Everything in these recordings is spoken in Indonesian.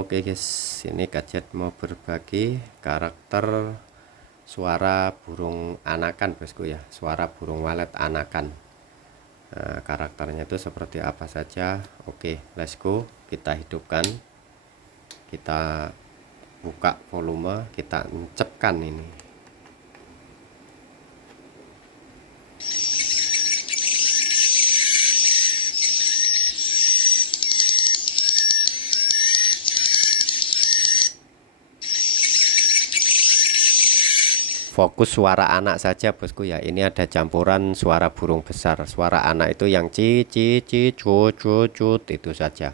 Oke guys, ini gadget mau berbagi karakter suara burung anakan bosku ya, suara burung walet anakan. Nah, karakternya itu seperti apa saja. Oke, let's go. Kita hidupkan, kita buka volume, kita encepkan ini. Fokus suara anak saja bosku ya. Ini ada campuran suara burung besar. Suara anak itu yang ci ci ci cut cut cut itu saja.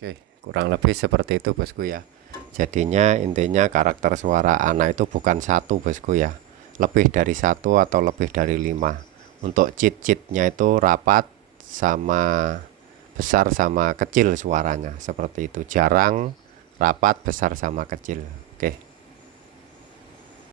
Oke, kurang lebih seperti itu bosku ya. Jadinya intinya karakter suara anak itu bukan satu bosku ya, lebih dari satu atau lebih dari 5. Untuk cheat-cheatnya itu rapat sama besar sama kecil suaranya seperti itu, jarang rapat besar sama kecil. Oke.